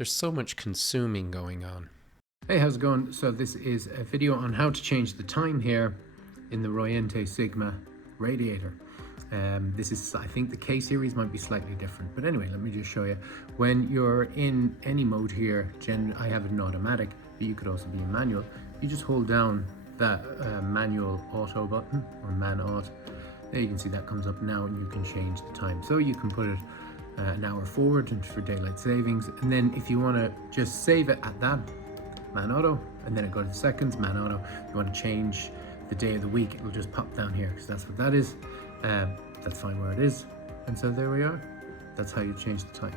There's so much consuming going on. Hey, how's it going? So this is a video on how to change the time here in the Rointe Sigma Radiator. This is, I think the K series might be slightly different, but anyway, let me just show you. When you're in any mode here, I have it in automatic, but you could also be in manual. You just hold down that manual auto button, or man auto. There you can see that comes up now, and you can change the time. So you can put it an hour forward and for daylight savings, and then if you want to just save it at that, man auto, and then it goes to seconds, man auto. If you want to change the day of the week, it'll just pop down here, because that's what that is. That's fine where it is. And so there we are. That's how you change the time.